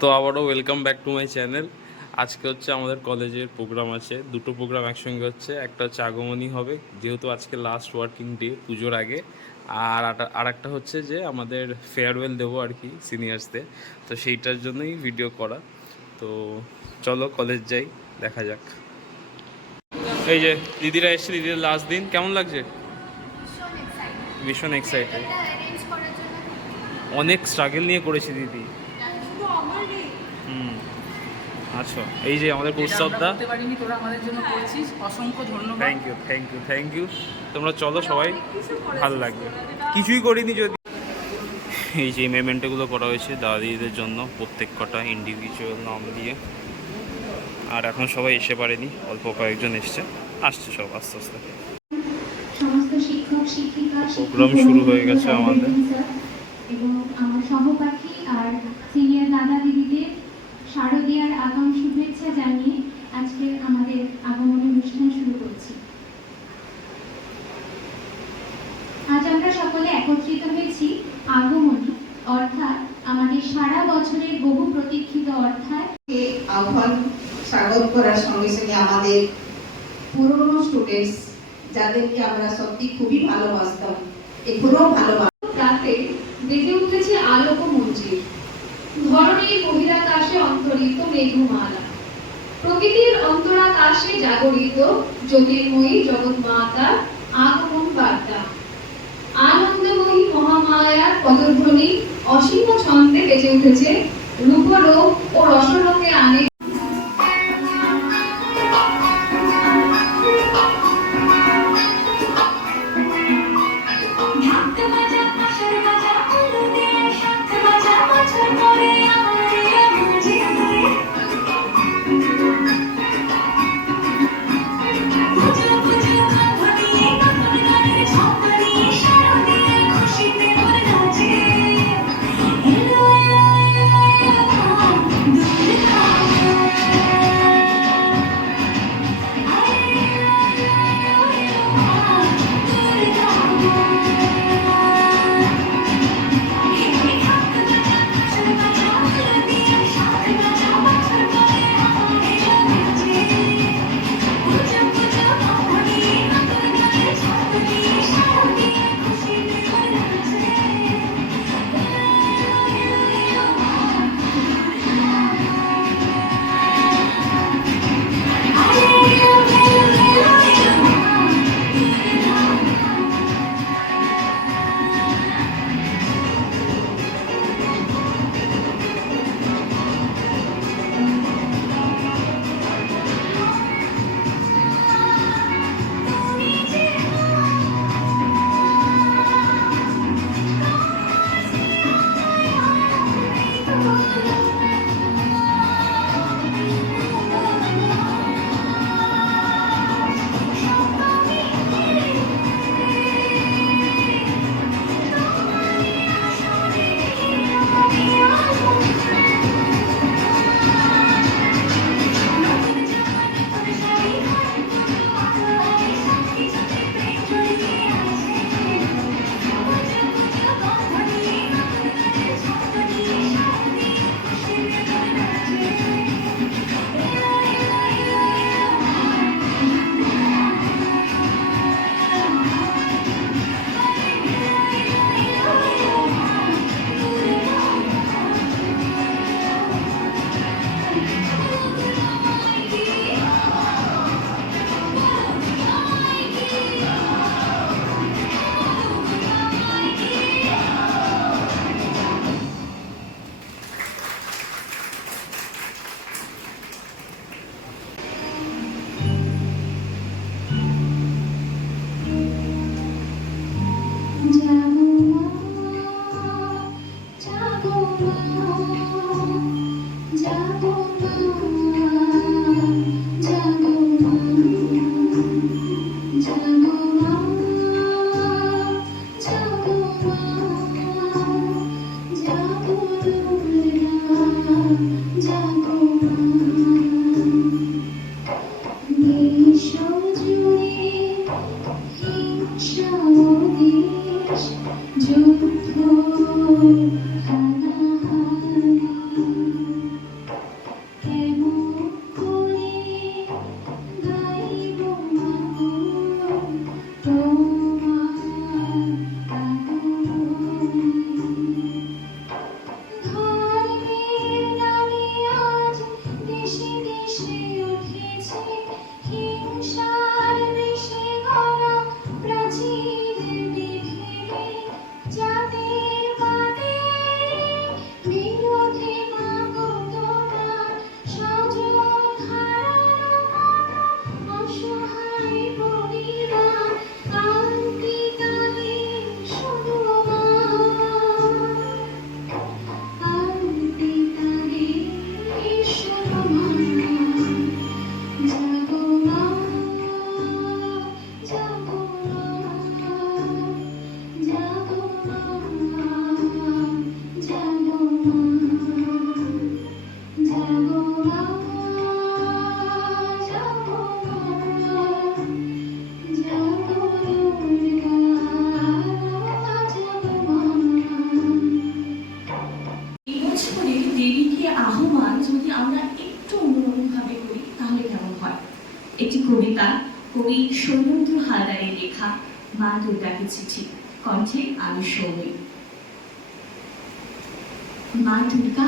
তো আবারও welcome back to my channel. আজকে হচ্ছে আমাদের কলেজের প্রোগ্রাম আছে, দুটো প্রোগ্রাম একসঙ্গে হচ্ছে। একটা হচ্ছে আগমনী হবে, যেহেতু আজকে লাস্ট ওয়ার্কিং ডে পুজোর আগে। আর একটা হচ্ছে যে আমাদের ফেয়ারওয়েল দেবো আর কি সিনিয়র্সদের, তো সেইটার জন্যই ভিডিও করা। তো চলো কলেজ যাই, দেখা যাক। এই যে দিদিরা এসছে, দিদির লাস্ট দিন, কেমন লাগছে? ভীষণ এক্সাইটেড। অনেক স্ট্রাগল নিয়ে করেছি দিদি। হুম, আচ্ছা, এই যে আমাদের প্রস্তাবদা, তোরা আমাদের জন্য করেছিস, অসংখ্য ধন্যবাদ। Thank you thank you thank you. তোমরা চলো সবাই, ভালো লাগবে। কিছুই করিনি যদি। এই যে মেমেন্টোগুলো করা হয়েছে দাদা দিদিদের জন্য, প্রত্যেক কটা ইন্ডিভিজুয়াল নাম দিয়ে। আর এখন সবাই এসে পারেনি, অল্প কয়েকজন এসছে, আসছে সব আস্তে আস্তে। সমস্ত শিক্ষক শিক্ষিকা প্রোগ্রাম শুরু হয়ে গেছে আমাদের। এবং আমার সহপাঠী আর সিনিয়র দাদা দিদিদের শারদীয়ার আগাম শুভেচ্ছা জানিয়ে আজকে আমাদের আগমনী অনুষ্ঠান শুরু করছি। আজ আমরা সকলে একত্রিত হয়েছি আগমনী, অর্থাৎ আমাদের সারা বছরের বহু প্রতীক্ষিত অর্থাৎ আহ্বান স্বাগত করার সঙ্গে সঙ্গে আমাদের পুরনো স্টুডেন্টস যাদেরকে আমরা সত্যি খুবই ভালোবাসতাম, এখনো ভালোবাসি। রাতে বেজে উঠেছে আলোক মঞ্জির, ধরণীর বহিরাকাশে অন্তরিত মেঘমালা, প্রকৃতির অন্তরাকাশে জাগরিত জ্যোতির্ময়ী জগৎ মাতার আগমন বার্তা। আনন্দময়ী মহামায়ার পদধ্বনি অসীম ছন্দে বেজে উঠেছে রূপরোগ ও রসরঙে আনে। আমাদের দেবীকে আহ্বান যদি আমরা একটু অন্যরকমভাবে করি তাহলে কেমন হয়? একটি কবিতা কবি শৈলেন্দ্র হালদারের লেখা মা দুর্গাকে চিঠি, কণ্ঠে আমি সৌমি। মা দুর্গা,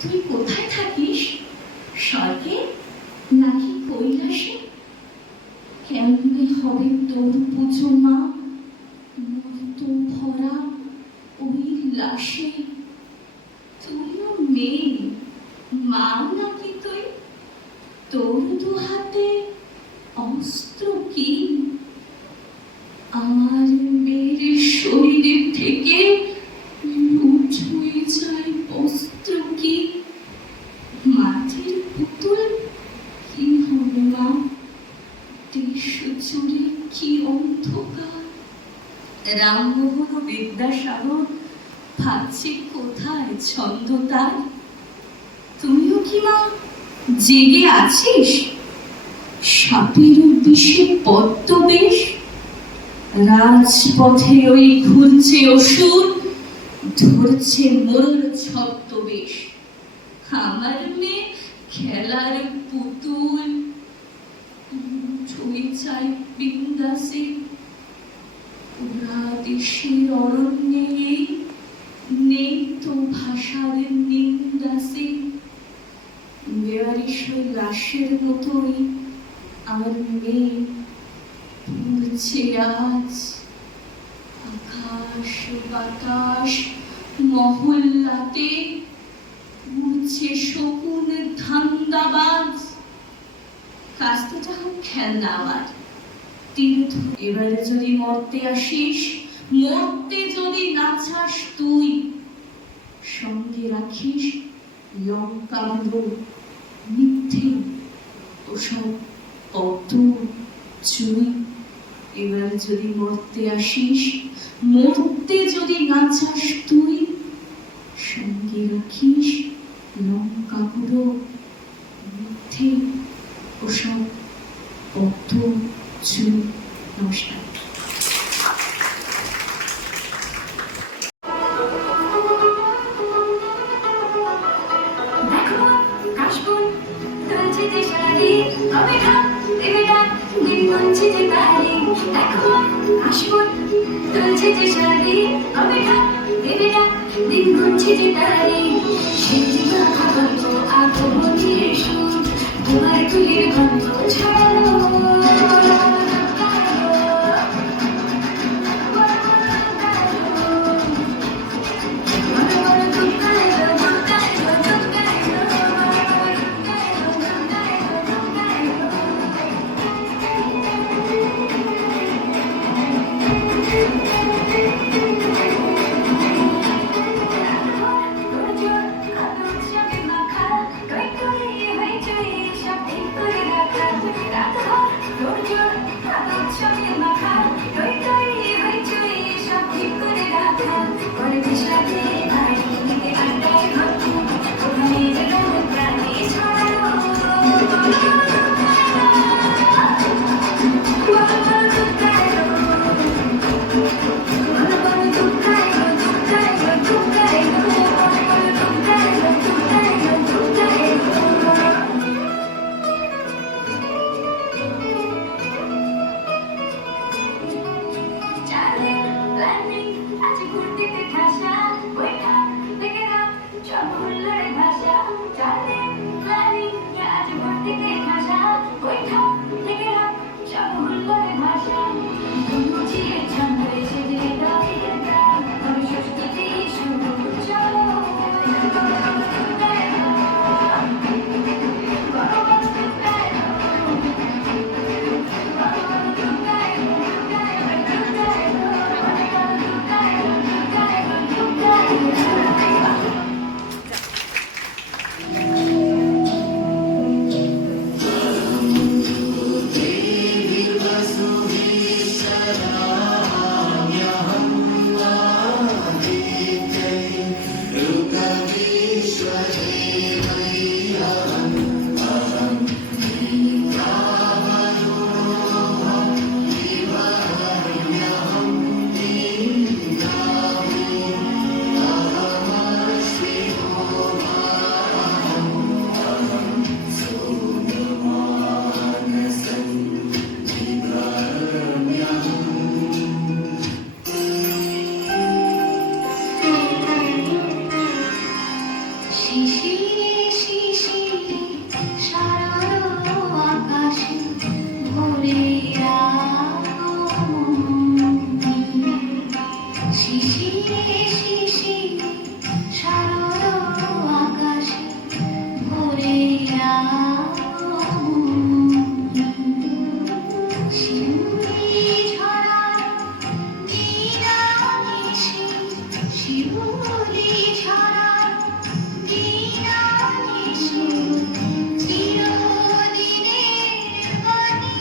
তুই কোথায় থাকিস? স্বর্গে নাকি কৈলাসে? কেমনে হবে তোর পুজো মা, মর্ত ভরা ওই লাশে? তুইও মেয়ে, মা নাকি তুই? তোর দু হাতে অস্ত্র কি? আমার মেয়ের শরীরের থেকে লুট হয়ে যায় বস্ত্র কি? মাটির পুতুল কি হবে মা? দেশ জুড়ে কি অন্ধকার। রামমোহন ও বিদ্যাসাগর ভাবছে কোথায় ছন্দ তার? তুমিও কি মা জেগে আছিস? সাপের বিষে পদ্মবেশ, রাজপথে ওই ঘুরছে অসুর, ধরছে মোর ছদ্মবেশ। আমার মেয়ে খেলার পুতুল ছুঁয়ে চাই বিন্দাসে। ওরা দেশের অরণ্যে নেই তো ভাষার নিন্দাসে। বেয়ারিশ লাশের মতোই আমার মেয়ে পুড়ছে আজ। আকাশ বাতাস মহল্লাতে উড়ছে শকুন ধান্দাবাজ। কাজটা হোক খেলনা আমার তীর্থ। এবারে যদি মরতে আসিস, মরতে যদি না চাস তুই, সঙ্গে রাখিস লঙ্কা মিথ্যে ওসব কত চুই। এবারে যদি মরতে আসিস, মরতে যদি না চাস তুই, সঙ্গে রাখিস লঙ্কা গুঁড়ো মিথ্যে ওসব কত চুই। নমস্কার। শিশিরে শিশিরে শারদ আকাশে ভোরে আগমনী। শিশিরে শিশিরে শারদ আকাশে ভোরে আগমনী। শিউলি ঝরানো দিনানিশি, শিউলি ঝরানো দিনানিশি, চিরদিনের বাণী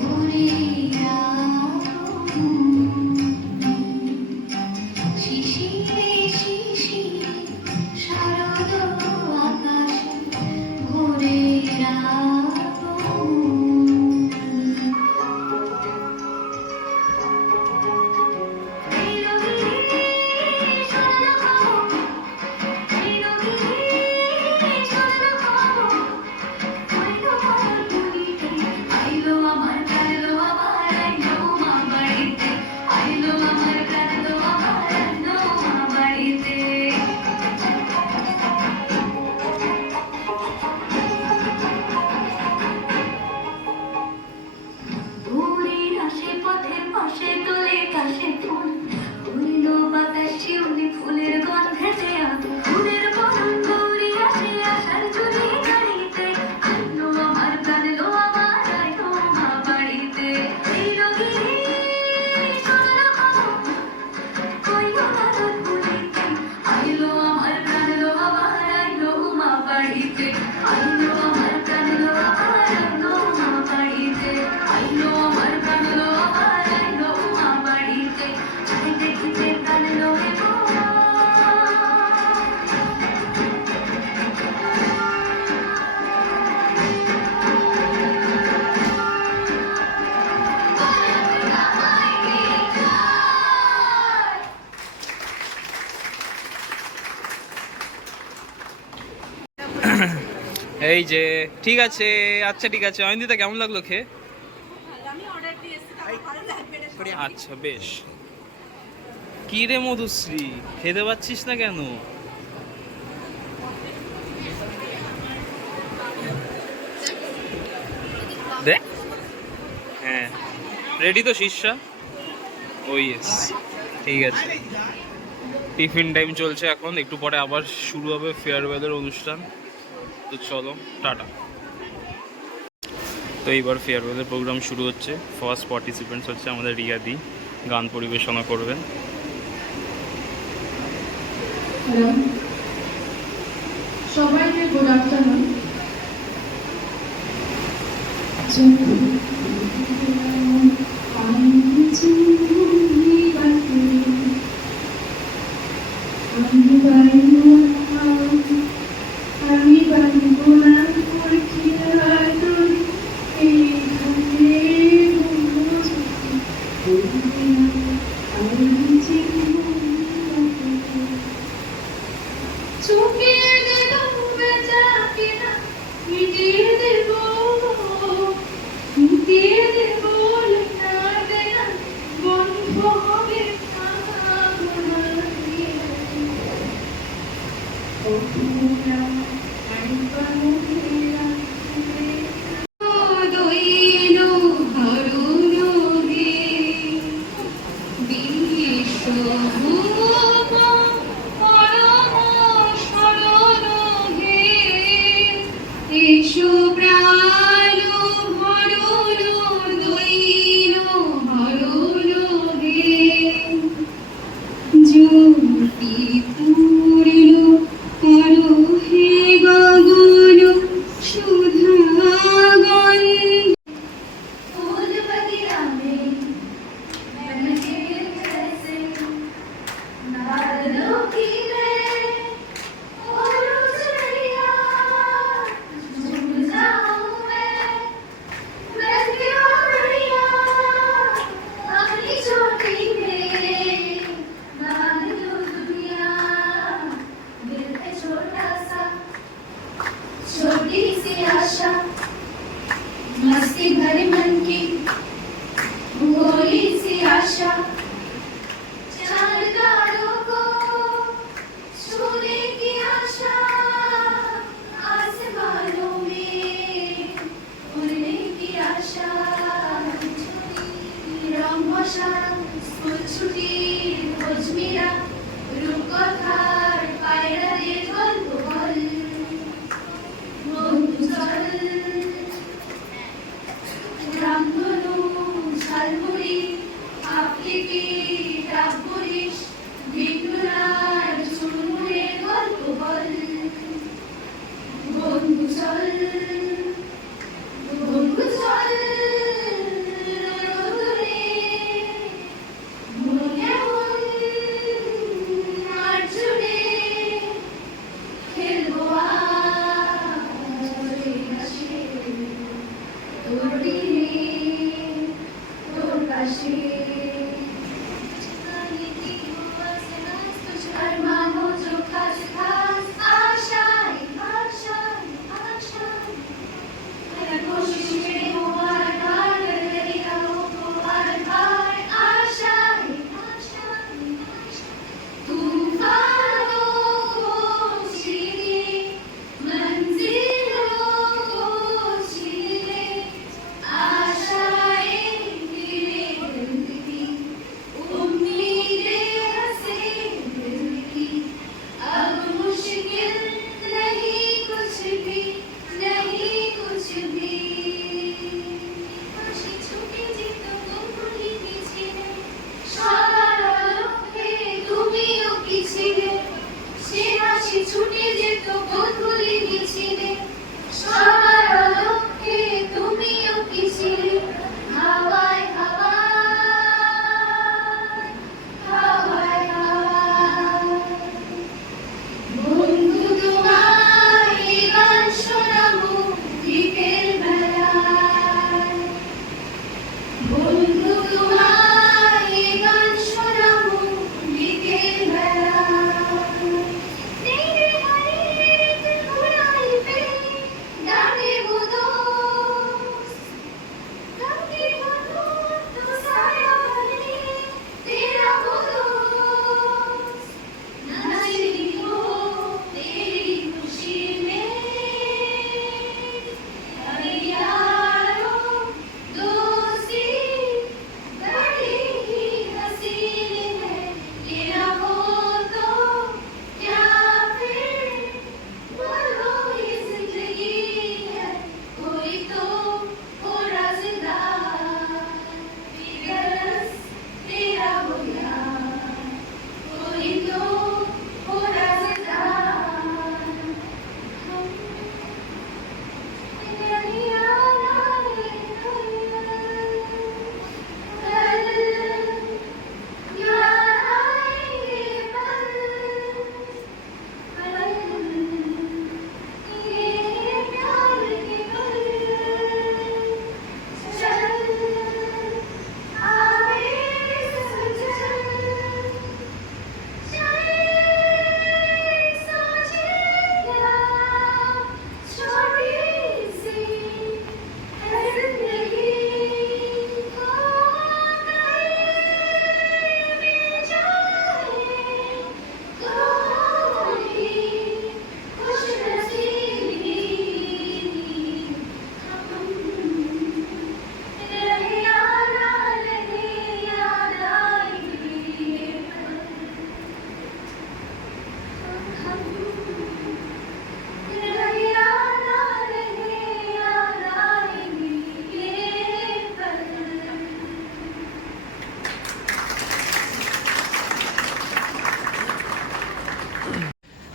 ভোরে আগমনী। শিশিরে শিশিরে শারদ আকাশে ভোরে আগমনী। ভোরের আসে পথের পাশে দোলে কাশে ফুল, হইল বাতাস শিউলি ফুলের গন্ধেতে আতুর। ফুলের বরণ গৌরী আসে আশার ঝুলি গাড়িতে, আইলো আমার প্রাণ লো আমার আইলো মা বাড়িতে। এইলো গিরি চললো খবর, কইলো রাত পুলিতে, আইলো আমার প্রাণ লো আমার আইলো মা বাড়িতে। আইলো আমার প্রাণ লো আমার আইলো মা বাড়িতে। আইলো আমার প্রাণ লো আমার আইলো মা বাড়িতে। চাই দেখিতে প্রাণ লো রে মা। এই যে ঠিক আছে, আচ্ছা ঠিক আছে। অয়ন্তিতা কেমন লাগলো খেয়ে? আচ্ছা বেশ। কি রে মধুশ্রী, খেতে পাচ্ছিস না কেন? দেখ, হ্যাঁ রেডি তো শিষ্যা? ও ইয়েস, ঠিক আছে। টিফিন টাইম চলছে এখন, একটু পরে আবার শুরু হবে ফেয়ারওয়েলের অনুষ্ঠান। তো চলো টাটা। তো এইবার ফেয়ারওয়েলের প্রোগ্রাম শুরু হচ্ছে। ফার্স্ট পার্টিসিপেন্টস হচ্ছে আমাদের রিয়াদি, গান পরিবেশনা করবেন। হ্যালো সবাইকে গুড আফটারনুন। আমি বাঁধবো না চুকিয়ে দেব বেচা কিনা, মিটিয়ে দেব, মিটিয়ে দেব না দেনা, বন্ধ হবে দইলো হরুনো হে বিশ্বভূম পরম শরণ হে। এসো প্রাণ ভরণ দইলো হরণ হে। জ্যোতি পূর্ণ করো হে গগন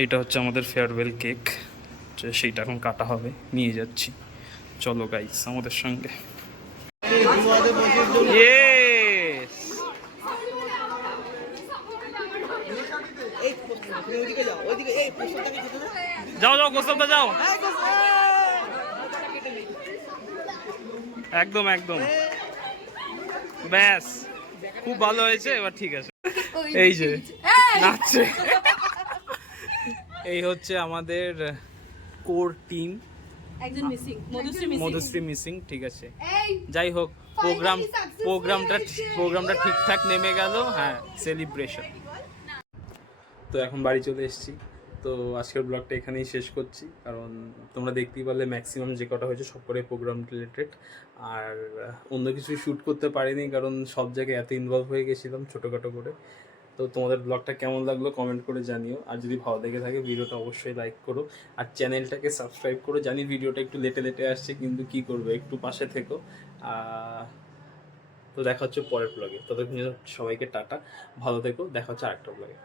এইটা হচ্ছে আমাদের ফেয়ারওয়েল কেক, সেইটা এখন কাটা হবে, নিয়ে যাচ্ছি। চলো গাইস আমাদের সঙ্গে। Yes! যাও যাও গোসলটা যাও, একদম একদম ব্যাস, খুব ভালো হয়েছে। এবার ঠিক আছে, এই যে নাচছে, এই হচ্ছে আমাদের কোর টিম। একজন মিসিং, মধুশ্রী মিসিং, ঠিক আছে। যাই হোক, প্রোগ্রামটা ঠিকঠাক নেমে গেল। হ্যাঁ, সেলিব্রেশন। তো এখন বাড়ি চলে এসেছি। তো আজকের ব্লগটা এখানেই শেষ করছি, কারণ তোমরা দেখতেই পারলে ম্যাক্সিমাম যে কটা হয়েছে সব করে প্রোগ্রাম রিলেটেড। আর অন্য কিছু শ্যুট করতে পারিনি, কারণ সব জায়গায় এত ইনভলভ হয়ে গেছিলাম ছোটোখাটো করে। তো তোমাদের ব্লগটা কেমন লাগলো কমেন্ট করে জানিও, আর যদি ভালো লেগে থাকে ভিডিওটা অবশ্যই লাইক করো, আর চ্যানেলটাকে সাবস্ক্রাইব করো। জানি ভিডিওটা একটু লেটে আসছে, কিন্তু কি করবে, একটু পাশে থেকো। তো দেখা হচ্ছে পরের ব্লগে, ততক্ষণ সবাইকে টাটা, ভালো থেকো, দেখা হচ্ছে আরেকটা ব্লগে।